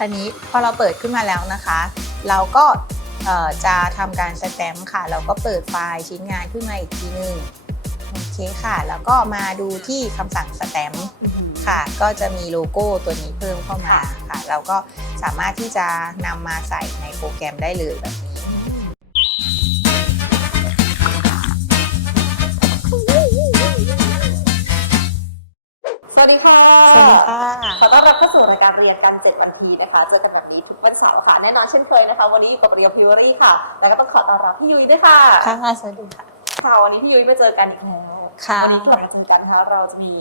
อันนี้พอเราเปิดขึ้นมาแล้วนะคะ เราก็จะทำการสแตมป์ค่ะ เราก็เปิดไฟล์ชิ้นงานขึ้นมาอีกทีหนึงโอเคค่ะ แล้วก็มาดูที่คำสั่งสแตมป์ค่ะ ก็จะมีโลโก้ตัวนี้เพิ่มเข้ามาค่ะ เราก็สามารถที่จะนำมาใส่ในโปรแกรมได้เลยแบบ วัสดีค่ะ สวัสดีค่ะ ขอต้อนรับเข้าสู่รายการเรียนกัน7วันทีนะคะ เจอกันแบบนี้ทุกวันเสาร์ค่ะ แน่นอนเช่นเคยนะคะ วันนี้อยู่กับเรียวพิวรี่ค่ะ แล้วก็ต้องขอต้อนรับพี่ยุ้ยด้วยค่ะ ค่ะ สวัสดีค่ะค่ะวันนี้พี่ยุ้ยมาเจอกันอีกแล้ว ค่ะ วันี้ที่เรามาเจอกันนะคะ เราจะมี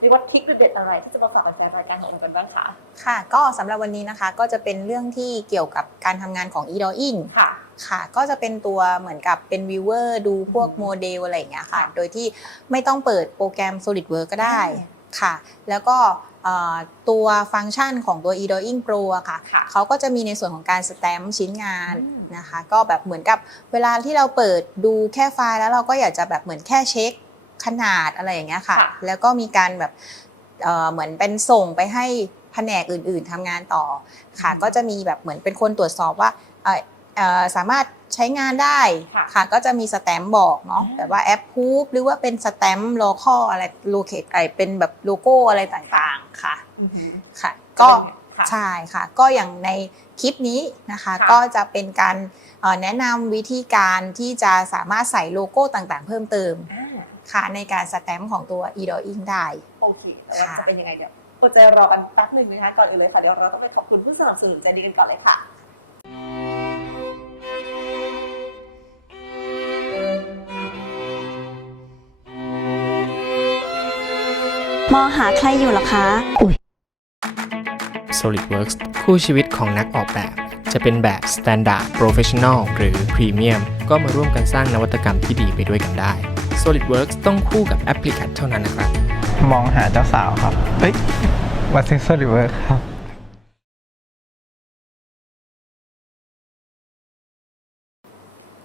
เรียกว่าทริคเด็ดๆอะไรที่จะมาฝากแฟนๆรายการของเรากันบ้างคะ ค่ะ ก็สำหรับวันนี้นะคะ ก็จะเป็นเรื่องที่เกี่ยวกับการทำงานของ e-drawing ค่ะค่ะก็จะเป็นตัวเหมือนกับเป็นวิวเวอร์ดูพวกอืมโมเดลอะไรอย่างเงี้ยค่ะ โดยที่ไม่ต้องเปิดโปรแกรม SolidWorks ก็ได้อืม ค่ะ แล้วก็เอ่อตัวฟังก์ชันของตัว e-drawing pro อะค่ะค่ะ เขาก็จะมีในส่วนของการสแตมป์ชิ้นงานอืมนะคะ ก็แบบเหมือนกับเวลาที่เราเปิดดูแค่ไฟล์แล้วเราก็อยากจะแบบเหมือนแค่เช็คขนาดอะไรอย่างเงี้ยค่ะค่ะแล้วก็มีการแบบเอ่อเหมือนเป็นส่งไปให้แผนกอื่น ๆทำงานต่อค่ะอืมก็จะมีแบบเหมือนเป็นคนตรวจสอบว่าเอ่อเอ่อ สามารถใช้งานได้ค่ะค่ะก็จะมีสแตมป์บอกเนาะอ่า แบบว่าแอปพูฟหรือว่าเป็นสแตมป์โลคอลอะไรโลเคตอะไรเป็นแบบโลโก้อะไรต่างๆค่ะอือหือค่ะ ก็ ค่ะ ใช่ค่ะ ก็อย่างในคลิปนี้นะคะค่ะ ก็จะเป็นการเอ่อแนะนำวิธีการที่จะสามารถใส่โลโก้ต่างๆ เพิ่มเติมอ่าค่ะในการสแตมป์ของตัว e-drawing ได้ โอเคแล้วค่ะ จะเป็นยังไงเดี๋ยวอดใจรอกันแป๊บหนึ่งนะคะก่อนอื่นเลยค่ะเดี๋ยวเราต้องไปขอบคุณผู้สนับสนุนใจดีกันก่อนเลยค่ะ มองหาใครอยู่เหรอคะ SolidWorks คู่ชีวิตของนักออกแบบ จะเป็นแบบ Standard Professional หรือ Premium ก็มาร่วมกันสร้างนวัตกรรมที่ดีไปด้วยกันได้ SolidWorks ต้องคู่กับ Applicat เท่านั้นนะครับ มองหาเจ้าสาวครับเฮ้ยมาซื้อโซลิเวิร์ครับ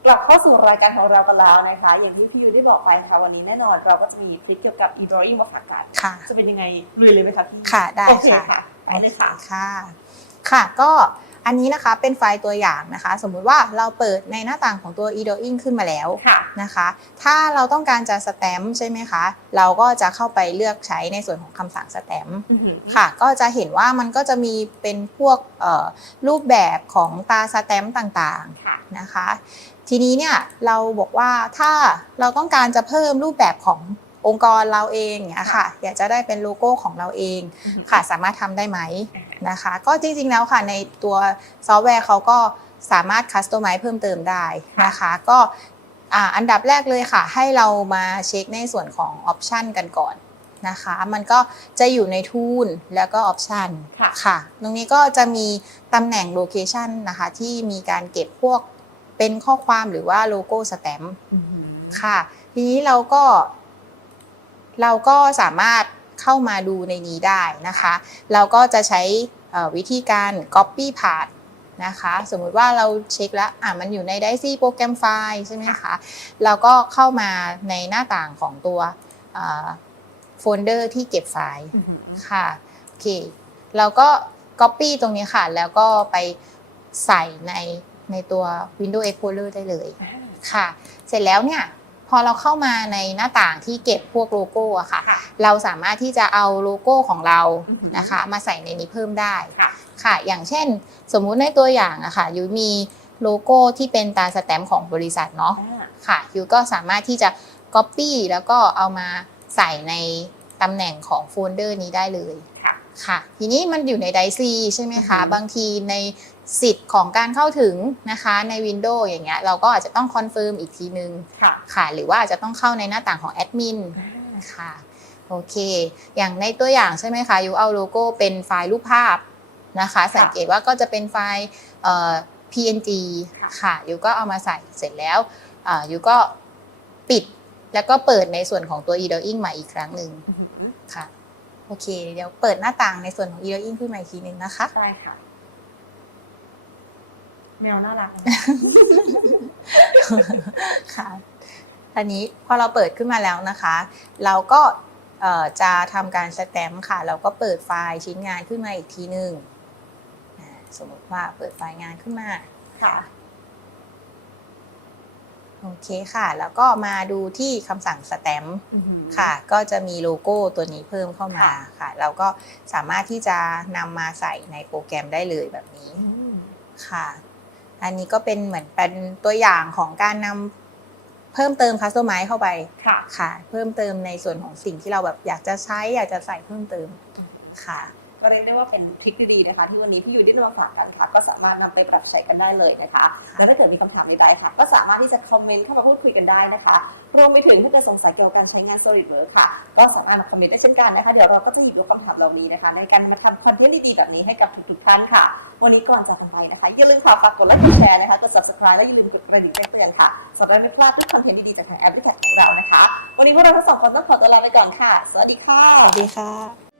กลับเข้าสู่รายการของเรากันแล้วนะคะ อย่างที่พี่ยูได้บอกไปนะคะวันนี้แน่นอนเราก็จะมีคลิปเกี่ยวกับ e-drawing มาฝากกันค่ะ จะเป็นยังไงลุยเลยไหมคะพี่ค่ะได้โอเคค่ะค่ะไปเลยค่ะค่ะ ค่ะก็ อันนี้นะคะเป็นไฟล์ตัวอย่างนะคะ สมมุติว่าเราเปิดในหน้าต่างของตัว e-drawing ขึ้นมาแล้วค่ะนะคะ ถ้าเราต้องการจะสแตมป์ใช่ไหมคะ เราก็จะเข้าไปเลือกใช้ในส่วนของคำสั่งสแตมป์อือหือค่ะ ก็จะเห็นว่ามันก็จะมีเป็นพวกเอ่อรูปแบบของตาสแตมป์ต่างค่ะๆนะคะ ทีนี้เนี่ยเราบอกว่าถ้าเราต้องการจะเพิ่มรูปแบบขององค์กรเราเองเนี่ยค่ะ อยากจะได้เป็นโลโก้ของเราเองอือหือค่ะสามารถทำได้ไหม นะคะ ก็จริงๆแล้วค่ะในตัวซอฟต์แวร์เขาก็สามารถคัสตอมไมซ์เพิ่มเติมได้นะคะ ก็อ่าอันดับแรกเลยค่ะ ให้เรามาเช็คในส่วนของออปชันกันก่อนนะคะ มันก็จะอยู่ในทูลแล้วก็ออปชันค่ะค่ะ ตรงนี้ก็จะมีตำแหน่งโลเคชันนะคะที่มีการเก็บพวกเป็นข้อความหรือว่าโลโก้สแตมป์อือหือค่ะ ทีนี้เราก็ เราก็สามารถ เข้ามาดูในนี้ได้นะคะ เราก็จะใช้เอ่อวิธีการ copy path นะคะสมมุติว่าเราเช็คแล้วอะมันอยู่ใน Daisy โปรแกรมไฟล์ใช่ไหมคะเราก็เข้ามาในหน้าต่างของตัวโฟลเดอร์ที่เก็บไฟล์อือหือค่ะโอเคเราก็ Copy ตรงนี้ค่ะ แล้วก็ไปใส่ในในตัว Windows Explorer ได้เลยอ่าค่ะ เสร็จแล้วเนี่ย พอเราเข้ามาในหน้าต่างที่เก็บพวกโลโก้อะค่ะค่ะเราสามารถที่จะเอาโลโก้ของเราอือหือนะคะ มาใส่ในนี้เพิ่มได้ค่ะค่ะ อย่างเช่น สมมุติในตัวอย่างอะค่ะยูมีโลโก้ที่เป็นตาสแตมป์ของบริษัทเนาะอ่าค่ะยูก็สามารถที่จะ Copy แล้วก็เอามาใส่ในตำแหน่งของโฟลเดอร์นี้ได้เลย ค่ะค่ะ ทีนี้มันอยู่ในไดซีใช่ไหมคะอือหือบางทีในสิทธิ์ของการเข้าถึงนะคะใน Windows อย่างเงี้ยเราก็อาจจะต้องคอนเฟิร์มอีกทีนึงค่ะค่ะ หรือว่าอาจจะต้องเข้าในหน้าต่างของแอดมินอ่าค่ะโอเค อย่างในตัวอย่างใช่ไหมคะยูเอาโลโก้เป็นไฟล์รูปภาพนะคะ สังเกตว่าก็จะเป็นไฟล์เอ่อ PNG ค่ะค่ะยูก็เอามาใส่เสร็จแล้วอ่ายูก็ปิดแล้วก็เปิดในส่วนของตัว e-drawing ใหม่อีกครั้งหนึ่งอือหือค่ะ โอเค เดี๋ยวเปิดหน้าต่างในส่วนของ e-drawing ขึ้นมาอีกทีหนึ่งนะคะ ได้ค่ะ แมวน่ารักนะ ค่ะอันนี้พอเราเปิดขึ้นมาแล้วนะคะ เราก็เอ่อจะทำการสแตมป์ค่ะ เราก็เปิดไฟล์ชิ้นงานขึ้นมาอีกทีหนึ่งอ่าสมมติว่าเปิดไฟล์งานขึ้นมาค่ะ โอเคค่ะ แล้วก็มาดูที่คำสั่งสแตมป์อือหือค่ะ ก็จะมีโลโก้ตัวนี้เพิ่มเข้ามาค่ะค่ะ เราก็สามารถที่จะนำมาใส่ในโปรแกรมได้เลยแบบนี้อืมค่ะ อันนี้ก็เป็นเหมือนเป็นตัวอย่างของการนำเพิ่มเติมคัสตอมไมซ์เข้าไปค่ะค่ะเพิ่มเติมในส่วนของสิ่งที่เราแบบอยากจะใช้อยากจะใส่เพิ่มเติมค่ะ ก็เรียกได้ว่าเป็นทริคดีๆนะคะ ที่วันนี้พี่อยู่ที่นำมาฝากกันค่ะ ก็สามารถนำไปปรับใช้กันได้เลยนะคะ แล้วถ้าเกิดมีคำถามใดๆค่ะ ก็สามารถที่จะคอมเมนต์เข้ามาพูดคุยกันได้นะคะรวมไปถึงถ้าเกิดสงสัยเกี่ยวกับการใช้งาน SolidWorks ค่ะ ก็สามารถมาคอมเมนต์ได้เช่นกันนะคะ เดี๋ยวเราก็จะหยิบยกคำถามเหล่านี้นะคะ ในการมาทำคอนเทนต์ดีๆ แบบนี้ให้กับทุกๆท่านค่ะ วันนี้ก่อนจากกันไปนะคะ อย่าลืมค่ะฝากกดไลค์กดแชร์นะคะกด subscribe และอย่าลืมกดกระดิ่งแจ้งเตือนค่ะสำหรับไม่พลาดทุกคอนเทนต์ดีๆ จากทางแอปพลิเคชันของเรานะคะ วันนี้พวกเราทั้งสองคนต้องขอตัวลาไปก่อนค่ะ สวัสดีค่ะ สวัสดีค่ะ